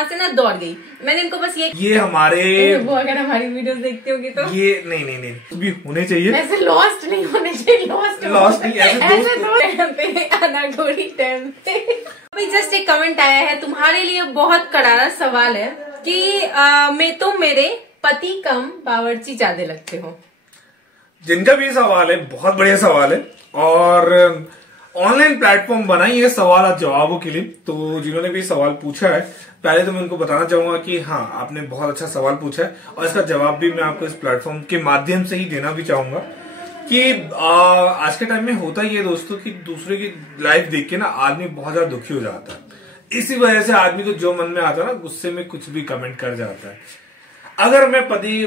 वहां से ना दौड़ गई। मैंने इनको बस ये हमारे वो अगर हमारी वीडियोस देखती होगी तो ये नहीं भी होने चाहिए, ऐसे लॉस्ट नहीं होने चाहिए, लॉस्ट नहीं ऐसे अनागोरी टाइम पे। अभी जस्ट एक कमेंट आया है, तुम्हारे लिए बहुत करारा सवाल है कि मैं तो मेरे पति कम बावर्ची ज्यादा लगते हो। जिनका भी सवाल है बहुत बढ़िया सवाल है, और ऑनलाइन प्लेटफॉर्म बनाई है सवाल जवाबों के लिए। तो जिन्होंने भी सवाल पूछा है, पहले तो मैं उनको बताना चाहूंगा कि हाँ, आपने बहुत अच्छा सवाल पूछा है और इसका जवाब भी मैं आपको इस प्लेटफॉर्म के माध्यम से ही देना भी चाहूंगा कि आज के टाइम में होता ही है दोस्तों कि दूसरे की लाइफ देख के ना आदमी बहुत ज्यादा दुखी हो जाता है। इसी वजह से आदमी को जो मन में आता है ना, गुस्से में कुछ भी कमेंट कर जाता है। अगर मैं पति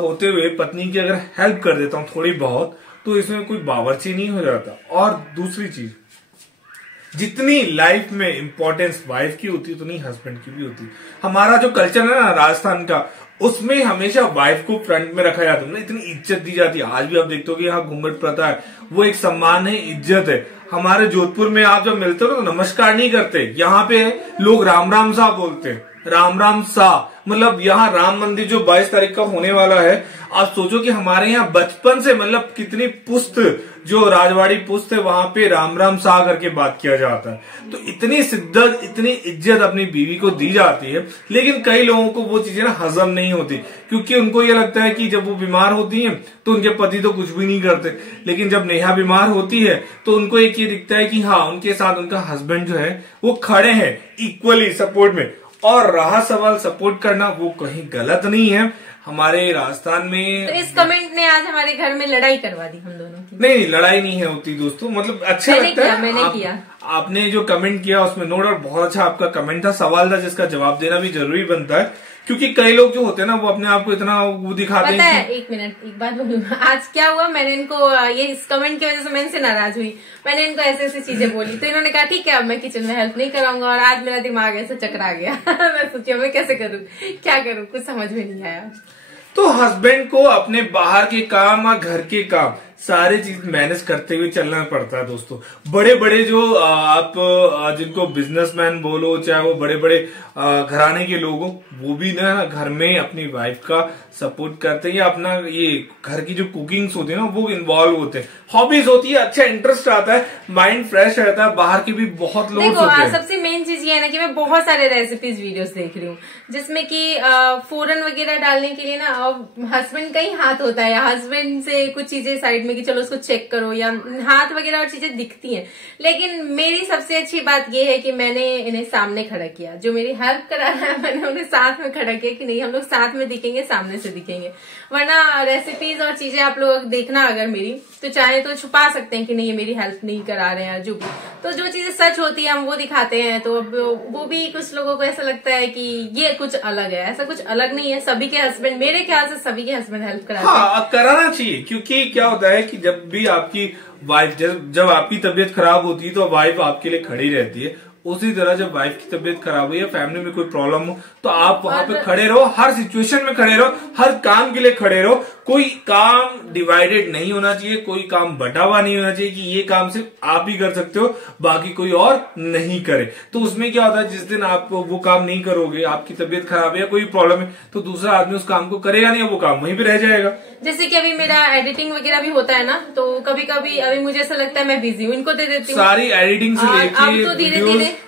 होते हुए पत्नी की अगर हेल्प कर देता हूँ थोड़ी बहुत, तो इसमें कोई बावर्ची नहीं हो जाता। और दूसरी चीज, जितनी लाइफ में इंपॉर्टेंस वाइफ की होती है उतनी हस्बैंड की भी होती है। हमारा जो कल्चर है ना राजस्थान का, उसमें हमेशा वाइफ को फ्रंट में रखा जाता है ना, इतनी इज्जत दी जाती है। आज भी आप देखते हो कि यहाँ घूंघट प्रथा है, वो एक सम्मान है, इज्जत है। हमारे जोधपुर में आप जब मिलते हो तो नमस्कार नहीं करते, यहाँ पे लोग राम राम सा बोलते हैं, राम राम सा। मतलब यहाँ राम मंदिर जो 22 तारीख का होने वाला है, आप सोचो कि हमारे यहाँ बचपन से मतलब कितनी पुस्त जो राजवाड़ी पुस्त है, वहां पे राम राम सा करके बात किया जाता है। तो इतनी शिद्दत, इतनी इज्जत अपनी बीवी को दी जाती है। लेकिन कई लोगों को वो चीजें ना हजम नहीं होती, क्योंकि उनको ये लगता है कि जब वो बीमार होती हैं तो उनके पति तो कुछ भी नहीं करते। लेकिन जब नेहा बीमार होती है तो उनको एक ये दिखता है कि हाँ, उनके साथ उनका हस्बैंड जो है वो खड़े हैं इक्वली सपोर्ट में। और रहा सवाल सपोर्ट करना, वो कहीं गलत नहीं है। हमारे राजस्थान में तो इस कमेंट ने आज हमारे घर में लड़ाई करवा दी हम दोनों की। नहीं, लड़ाई नहीं है होती दोस्तों, मतलब अच्छा लगता है। मैंने किया, आपने जो कमेंट किया उसमें नो डाउट बहुत अच्छा आपका कमेंट था, सवाल था जिसका जवाब देना भी जरूरी बनता है। क्योंकि कई लोग जो होते हैं ना, वो अपने आप को इतना वो दिखाते हैं। पता है, एक मिनट, एक बात बोलूं, आज क्या हुआ, मैंने इनको ये इस कमेंट की वजह से मैं इनसे नाराज हुई। मैंने इनको ऐसे ऐसी चीजें बोली तो इन्होंने कहा ठीक है अब मैं किचन में हेल्प नहीं कराऊंगा, और आज मेरा दिमाग ऐसे चकरा गया। मैं सोची मैं कैसे करूं, क्या करूं, कुछ समझ में नहीं आया। तो हस्बैंड को अपने बाहर के काम और घर के काम सारे चीज मैनेज करते हुए चलना पड़ता है दोस्तों। बड़े बड़े जो आप जिनको बिजनेसमैन बोलो, चाहे वो बड़े बड़े घराने के लोग हो, वो भी ना घर में अपनी वाइफ का सपोर्ट करते हैं, या अपना ये घर की जो कुकिंग्स होती है ना वो इन्वॉल्व होते हैं। हॉबीज होती है, अच्छा इंटरेस्ट आता है, माइंड फ्रेश रहता है। बाहर के भी बहुत लोग होते हैं। सबसे मेन चीज ये है ना कि मैं बहुत सारे रेसिपीज वीडियोस देख रही हूँ, जिसमें कि फोरन वगैरह डालने के लिए ना हस्बैंड का ही हाथ होता है, हस्बैंड से कुछ चीजें साइड में कि चलो उसको चेक करो, या हाथ वगैरह और चीजें दिखती हैं। लेकिन मेरी सबसे अच्छी बात ये है कि मैंने इन्हें सामने खड़ा किया, जो मेरी हेल्प करा रहा है मैंने उन्हें साथ में खड़ा किया कि नहीं हम लोग साथ में दिखेंगे, सामने से दिखेंगे। वरना रेसिपीज और चीजें आप लोग देखना अगर मेरी, तो चाहे तो छुपा सकते हैं कि नहीं ये मेरी हेल्प नहीं करा रहे हैं, जो भी। तो जो चीजें सच होती है हम वो दिखाते हैं, तो वो भी कुछ लोगों को ऐसा लगता है कि ये कुछ अलग है। ऐसा कुछ अलग नहीं है, सभी के हस्बैंड, मेरे ख्याल से सभी के हस्बैंड हेल्प कराते हैं। हाँ, कराना चाहिए, क्योंकि क्या होता है कि जब भी आपकी वाइफ, जब आपकी तबीयत खराब होती है तो वाइफ आपके लिए खड़ी रहती है। उसी तरह जब वाइफ की तबीयत खराब हुई या फैमिली में कोई प्रॉब्लम हो तो आप वहां पे खड़े रहो, हर सिचुएशन में खड़े रहो, हर काम के लिए खड़े रहो। कोई काम डिवाइडेड नहीं होना चाहिए, कोई काम बटा हुआ नहीं होना चाहिए कि ये काम सिर्फ आप ही कर सकते हो, बाकी कोई और नहीं करे। तो उसमें क्या होता है, जिस दिन आप वो काम नहीं करोगे, आपकी तबीयत खराब है या कोई प्रॉब्लम है, तो दूसरा आदमी उस काम को करेगा नहीं, वो काम वहीं पे रह जाएगा। जैसे कि अभी मेरा एडिटिंग वगैरह भी होता है ना, तो कभी कभी अभी मुझे ऐसा लगता है मैं बिजी हूँ, इनको दे देती हूँ सारी एडिटिंग से लेके। अब तो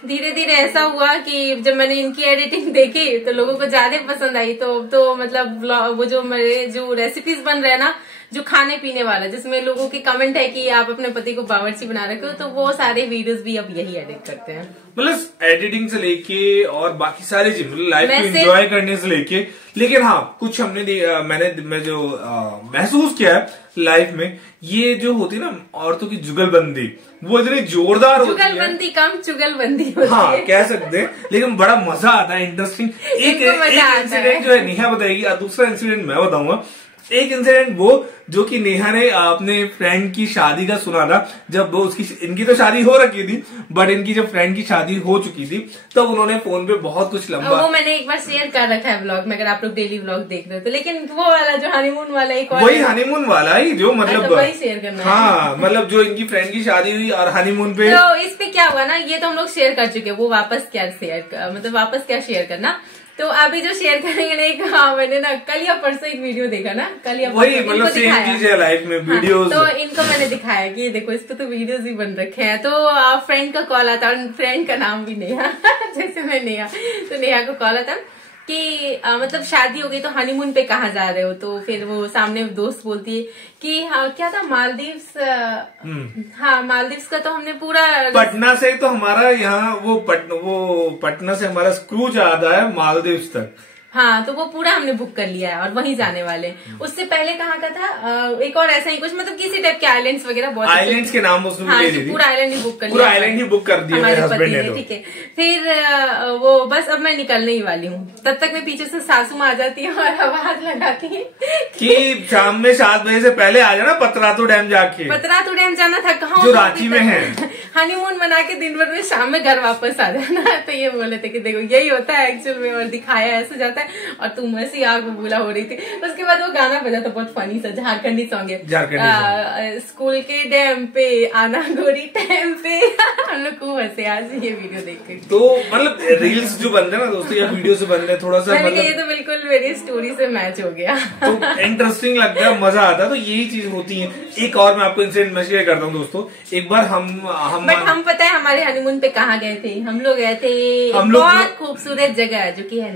धीरे धीरे ऐसा हुआ कि जब मैंने इनकी एडिटिंग देखी तो लोगों को ज्यादा पसंद आई। तो मतलब वो जो मेरे जो रेसिपीज बन रहे हैं ना, जो खाने पीने वाला, जिसमें लोगों की कमेंट है कि आप अपने पति को बावर्ची बना रखे हो, तो वो सारे वीडियोस भी अब यही एडिट करते हैं। मतलब एडिटिंग से लेके और बाकी सारी चीज, मतलब लाइफ को एंजॉय करने से लेके। लेकिन हाँ, कुछ मैं जो महसूस किया है लाइफ में, ये जो होती है ना औरतों की जुगलबंदी, वो इतनी जोरदार होती है। जुगलबंदी कम चुगलबंदी होती हाँ, है। कह सकते हैं, लेकिन बड़ा मजा आता है, इंटरेस्टिंग। एक इंसिडेंट जो है नेहा बताएगी और दूसरा इंसिडेंट मैं बताऊंगा। एक इंसिडेंट वो जो कि नेहा ने अपने फ्रेंड की शादी का सुना था। जब वो उसकी इनकी तो शादी हो रखी थी, बट इनकी जब फ्रेंड की शादी हो चुकी थी तब उन्होंने फोन पे बहुत कुछ लंबा, वो मैंने एक बार शेयर कर रखा है ब्लॉग में, अगर आप लोग डेली ब्लॉग देख रहे हो तो। लेकिन वो वाला जो हनीमून वाला एक और वही हनीमून वाला ही जो मतलब वही शेयर करना है। हाँ, मतलब जो इनकी फ्रेंड की शादी हुई और हनीमून पे, तो इस पे क्या हुआ ना, ये तो हम लोग शेयर कर चुके हैं, वो वापस क्या शेयर करना। तो अभी जो शेयर करेंगे नहीं, हाँ मैंने ना कल या परसों एक वीडियो देखा ना, कल या वही मतलब सेम चीज है लाइफ में वीडियोस। तो इनको मैंने दिखाया कि देखो इस पे तो वीडियोस भी बन रखे हैं। तो फ्रेंड का कॉल आता, और फ्रेंड का नाम भी नेहा जैसे मैं नेहा, तो नेहा को कॉल आता कि मतलब शादी हो गई तो हनीमून पे कहाँ जा रहे हो। तो फिर वो सामने दोस्त बोलती है कि हाँ क्या था, मालदीव्स। हाँ मालदीव्स का तो हमने पूरा पटना से तो हमारा यहाँ वो पटना से हमारा क्रूज आता है मालदीव्स तक। हाँ तो वो पूरा हमने बुक कर लिया है और वहीं जाने वाले। उससे पहले कहाँ का था, एक और ऐसा ही कुछ, मतलब किसी टाइप के आइलैंड्स वगैरह, बहुत आइलैंड्स के नाम उसने हाँ, ले ली थी। पूरा आइलैंड ही बुक कर लिया, पूरा आइलैंड ही बुक कर दिया हमारे हस्बैंड पति ने। ठीक है, फिर वो बस अब मैं निकलने ही वाली हूँ, तब तक मैं पीछे से सासू माँ आ जाती है और आवाज लगाती है कि शाम में 7 बजे से पहले आ जाना पतरातू डैम जाके। पतरातू डैम जाना था, कहाँ जो रांची में है। हनीमून मना के दिन भर में शाम में घर वापस आ जाना। तो ये बोले थे कि देखो यही होता है एक्चुअल में, और दिखाया ऐसे जाता है, और तुम ऐसी आग बबूला हो रही थी। उसके बाद वो गाना बजा था बहुत फनी सा, झारखंडी सॉन्ग है, स्कूल के डैम पे आना गोरी टाइम पे। हम लोग खूब हंसे आज ये वीडियो देख के। तो मतलब रील्स जो बनते हैं ना दोस्तों, या वीडियो से बनते हैं, थोड़ा सा मतलब ये तो बिल्कुल मेरी स्टोरी से मैच हो गया। तो इंटरेस्टिंग लगता है, मजा आता है। तो यही चीज होती है। एक और मैं आपको इंसिडेंट में शेयर करता हूँ दोस्तों। एक बार हम पता है हमारे हनीमून पे कहाँ गए थे, हम लोग गए थे बहुत खूबसूरत जगह जो कि है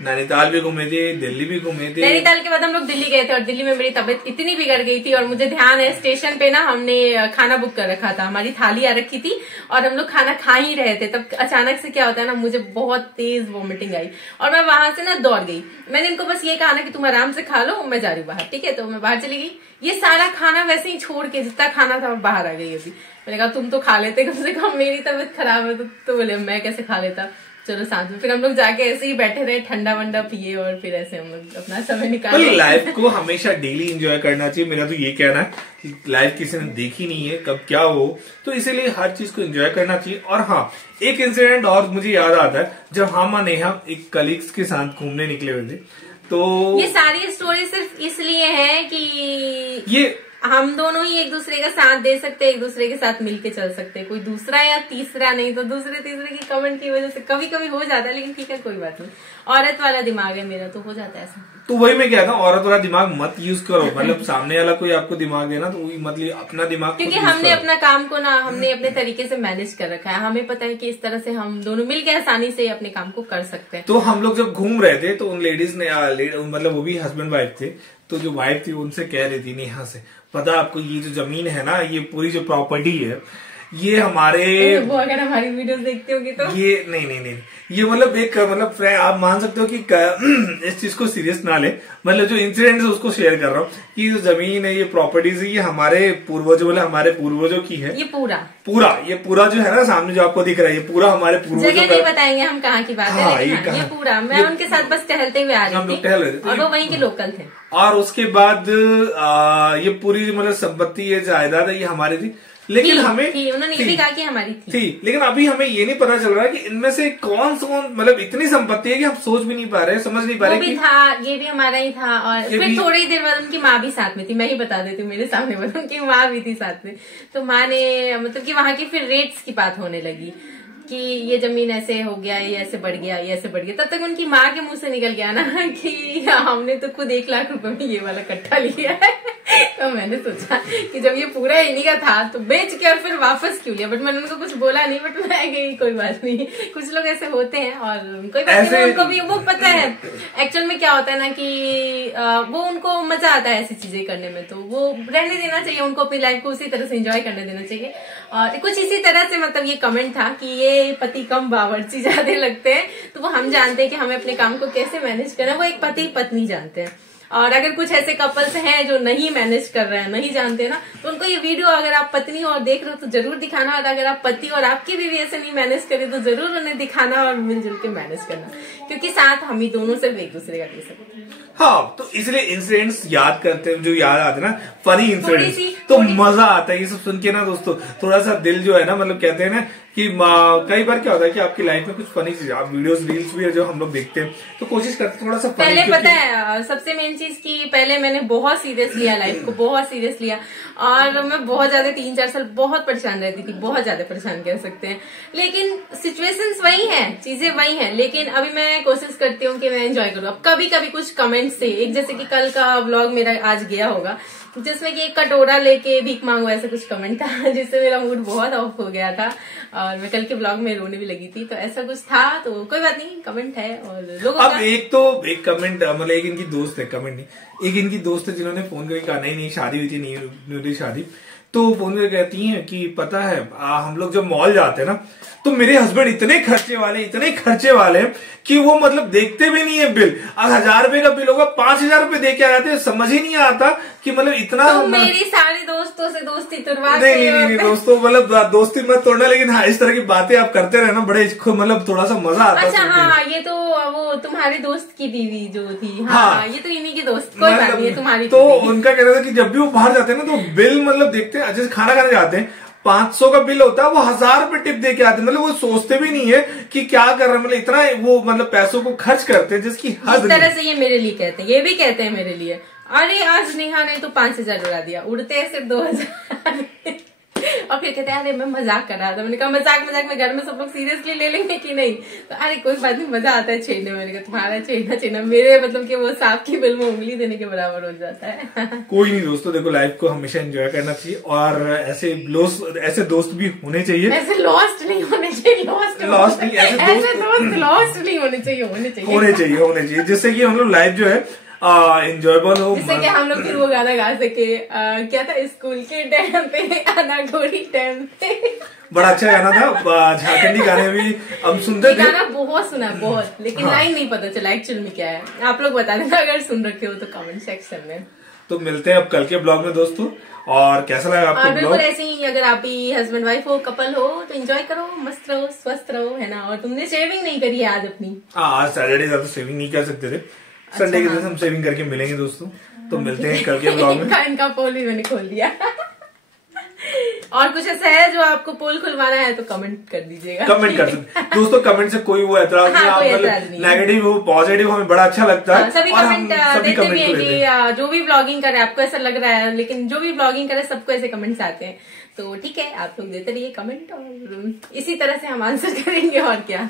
नैनीताल भी घूमे थे, दिल्ली भी घूमे थे। नैनीताल के बाद हम लोग दिल्ली गए थे, और दिल्ली में मेरी तबीयत इतनी बिगड़ गई थी, और मुझे ध्यान है स्टेशन पे ना हमने खाना बुक कर रखा था, हमारी थाली आ रखी थी और हम लोग खाना खा ही रहे थे। तब अचानक से क्या होता है ना, मुझे बहुत तेज वॉमिटिंग आई और मैं वहां से ना दौड़ गई। मैंने इनको बस ये कहा ना कि तुम आराम से खा लो, मैं जा रही हूँ बाहर, ठीक है। तो मैं बाहर चली गई, ये सारा खाना वैसे ही छोड़ के, जितना खाना था मैं बाहर आ गई। अभी मैंने कहा तुम तो खा लेते कम से कम, मेरी तबीयत खराब है तो बोले मैं कैसे खा लेता, चलो साथ में। फिर हम लोग जाके ऐसे ही बैठे रहे, ठंडा वंडा पिए, और फिर ऐसे हम लोग अपना समय निकाले। लाइफ को हमेशा डेली एंजॉय करना चाहिए, मेरा तो ये कहना है कि लाइफ किसी ने देखी नहीं है, कब क्या हो, तो इसीलिए हर चीज को एंजॉय करना चाहिए। और हाँ, एक इंसिडेंट और मुझे याद आता है, जब हम और नेहा एक कलीग्स के साथ घूमने निकले हुए थे। तो ये सारी स्टोरी सिर्फ इसलिए है कि ये हम दोनों ही एक दूसरे का साथ दे सकते हैं, एक दूसरे के साथ मिलके चल सकते हैं, कोई दूसरा या तीसरा नहीं। तो दूसरे तीसरे की कमेंट की वजह से कभी कभी हो जाता है, लेकिन ठीक है कोई बात नहीं, औरत वाला दिमाग है मेरा, तो हो जाता है ऐसा। तो वही मैं कहता हूँ, औरत वाला दिमाग मत यूज करो। मतलब सामने वाला कोई आपको दिमाग देना तो वही मतलब अपना दिमाग, क्योंकि हमने अपना काम को ना हमने अपने तरीके से मैनेज कर रखा है। हमें पता है कि इस तरह से हम दोनों मिलकर आसानी से अपने काम को कर सकते हैं। तो हम लोग जब घूम रहे थे तो उन लेडीज ने मतलब वो भी हस्बैंड वाइफ थे, तो जो वाइफ थी उनसे कह रही थी नेहा से, पता आपको ये जो जमीन है ना, ये पूरी जो प्रॉपर्टी है, ये हमारे, वो अगर हमारी वीडियोस देखती होगी तो ये नहीं, ये मतलब एक मतलब आप मान सकते हो कि इस चीज को सीरियस ना ले। मतलब जो इंसिडेंट है उसको शेयर कर रहा हूँ कि जो जमीन है, ये प्रॉपर्टीज है, ये हमारे पूर्वजों, मतलब हमारे पूर्वजों की है। ये पूरा जो है ना सामने जो आपको दिख रहा है, ये पूरा हमारे पूर्वजों जगह नहीं बताएंगे हम कहाँ की बात है, हाँ, लेकिन ये पूरा, मैं उनके साथ बस टहलते हुए आ रही थी, टहल रहे थे, और वो वहीं के लोकल थे। और उसके बाद ये पूरी मतलब संपत्ति है, जायदाद है, ये हमारी थी। लेकिन हमें उन्होंने ये भी कहा कि हमारी थी, लेकिन अभी हमें ये नहीं पता चल रहा कि इनमें से कौन मतलब इतनी संपत्ति है कि हम सोच भी नहीं पा रहे, समझ नहीं पा रहे। वो भी था, ये भी हमारा ही था, और फिर थोड़ी देर बाद उनकी माँ भी साथ में थी। मैं ही बता देती हूँ, मेरे सामने बोला, उनकी माँ भी थी साथ में। तो माँ ने मतलब कि वहां की फिर रेट्स की बात होने लगी कि ये जमीन ऐसे हो गया, ये ऐसे बढ़ गया, ये ऐसे बढ़ गया। तब तक उनकी माँ के मुंह से निकल गया ना कि हमने तो खुद 1 लाख रुपए में ये वाला कट्टा लिया है। तो मैंने सोचा कि जब ये पूरा इन्हीं का था तो बेच के और फिर वापस क्यों लिया। बट मैंने उनको कुछ बोला नहीं, बट मैं गई, कोई बात नहीं। कुछ लोग ऐसे होते हैं और कोई बात नहीं, उनको भी वो पता है एक्चुअल में क्या होता है ना कि वो उनको मजा आता है ऐसी चीजें करने में, तो वो रहने देना चाहिए, उनको अपनी लाइफ को उसी तरह से एंजॉय करने देना चाहिए। और कुछ इसी तरह से मतलब ये कमेंट था कि ये पति कम बावर्ची ज्यादा लगते हैं, तो वो हम जानते हैं कि हमें अपने काम को कैसे मैनेज करना है, वो एक पति पत्नी जानते हैं। और अगर कुछ ऐसे कपल्स हैं जो नहीं मैनेज कर रहे हैं, नहीं जानते ना, तो उनको ये वीडियो अगर आप पत्नी और देख रहे हो तो जरूर दिखाना, और अगर आप पति और आपकी बीवी ऐसे नहीं मैनेज करे तो जरूर उन्हें दिखाना और मिलजुल के मैनेज करना, क्योंकि साथ हम ही दोनों सिर्फ एक दूसरे का दे सकते हैं। हाँ, तो इसलिए इंसिडेंट्स याद करते हैं, जो याद आते हैं ना फनी इंसिडेंट्स, तो मजा आता है ये सब सुन के ना दोस्तों। थोड़ा सा दिल जो है ना, मतलब कहते हैं ना कि कई बार क्या होता है कि आपकी लाइफ में कुछ फनी चीज, आप वीडियोस रील्स भी है जो हम लोग देखते हैं, तो कोशिश करते हैं थोड़ा सा फनी। पहले पता है सबसे मेन चीज की, पहले मैंने बहुत सीरियस लिया लाइफ को, बहुत सीरियस लिया, और मैं बहुत ज्यादा 3-4 साल बहुत परेशान रहती थी, बहुत ज्यादा परेशान कह सकते हैं। लेकिन सिचुएशंस वही है, चीजें वही है, लेकिन अभी मैं कोशिश करती हूँ कि मैं एंजॉय करूँ। अब कभी कभी कुछ कमेंट से, एक जैसे कि कल का व्लॉग मेरा आज गया होगा जिसमें कि एक कटोरा लेके भीख मांगो, ऐसा कुछ कमेंट था जिससे मेरा मूड बहुत ऑफ हो गया था और मैं कल के ब्लॉग में रोने भी लगी थी। तो ऐसा कुछ था, तो कोई बात नहीं, कमेंट है। और लोगों अब एक कमेंट, मतलब एक इनकी दोस्त है, कमेंट नहीं, एक इनकी दोस्त है जिन्होंने फोन करके कहा नहीं शादी हुई थी, नहीं हुई शादी, तो फोन करके कहती हैं कि पता है हम लोग जब मॉल जाते हैं ना, तो मेरे हस्बैंड इतने खर्चे वाले कि वो मतलब देखते भी नहीं है बिल। 1000 रुपए का बिल होगा, 5000 रुपए दे के आ जाते हैं, समझ ही नहीं आता कि मतलब इतना। तो मेरी सारी दोस्तों से दोस्ती तुड़वा नहीं दोस्तों, मतलब दोस्ती मत तोड़ना, लेकिन हाँ इस तरह की बातें आप करते रहे ना, बड़े मतलब थोड़ा सा मजा आता है। अच्छा हाँ, ये तो वो तुम्हारी दोस्त की बीवी जो थी, हाँ ये तो इन्हीं की दोस्त, कोई बात नहीं है तुम्हारी। तो उनका कहना था कि जब भी वो बाहर जाते हैं ना, तो बिल मतलब देखते हैं, जैसे खाना खाने जाते हैं 500 का बिल होता है, वो 1000 रुपए टिप दे के आते हैं। मतलब वो सोचते भी नहीं है कि क्या कर रहे हैं, मतलब इतना वो मतलब पैसों को खर्च करते हैं जिसकी हद। इस तरह से ये मेरे लिए कहते हैं, ये भी कहते हैं मेरे लिए, अरे आज नेहा ने तो 5000 उड़ा दिया, उड़ते हैं सिर्फ 2000 और फिर कहते हैं अरे मैं मजाक कर रहा था। मैंने कहा मजाक में घर में सब लोग सीरियसली ले लेंगे कि नहीं, तो अरे कोई बात नहीं, मजा आता है छेड़ने में। मैंने कहा तुम्हारा छेड़ना मेरे मतलब कि वो सांप की बिल में उंगली देने के बराबर हो जाता है। कोई नहीं दोस्तों, देखो लाइफ को हमेशा एंजॉय करना चाहिए, और ऐसे दोस्त भी होने चाहिए, ऐसे लॉस्ट नहीं होने चाहिए, लॉस्ट नहीं ऐसे दोस्त लॉस्ट नहीं होने चाहिए, जिससे कि हम लोग लाइफ जो है एंजॉयबल हो, जिससे कि हम लोग फिर वो गाना गा सके, क्या था, स्कूल के टाइम पे आना गोरी टाइम पे। बड़ा अच्छा गाना था, झारखंडी गाने भी हम सुनते थे। गाना बहुत सुना, बहुत, लेकिन लाइन नहीं पता चला एक्चुअल में क्या है। आप लोग बता देना अगर सुन रखे हो तो कमेंट सेक्शन में। तो मिलते हैं अब कल के ब्लॉग में दोस्तों, और कैसा लगा आपको ब्लॉग? बिल्कुल ऐसे ही, अगर आप ही हस्बैंड वाइफ हो, कपल हो, तो एंजॉय करो, मस्त रहो, स्वस्थ रहो, है ना। और तुमने शेविंग नहीं करी है आज अपनी? आज सैटरडे था तो शेविंग नहीं कर सकते थे, संडे के दिन हम शेविंग करके मिलेंगे दोस्तों। तो मिलते हैं कल के ब्लॉग में। इनका पोल भी मैंने खोल दिया। और कुछ ऐसा है जो आपको पोल खुलवाना है तो कमेंट कर दीजिएगा, कमेंट कर सकते दोस्तों। कमेंट से कोई वो एतराज नहीं, आप मतलब नेगेटिव हो पॉजिटिव हमें बड़ा अच्छा लगता है। सभी कमेंट देते भी हैं कि जो भी ब्लॉगिंग करे आपको ऐसा लग रहा है, लेकिन जो भी ब्लॉगिंग करे सबको ऐसे कमेंट्स आते हैं, तो ठीक है आप लोग देते रहिए कमेंट, और इसी तरह से हम आंसर करेंगे, और क्या।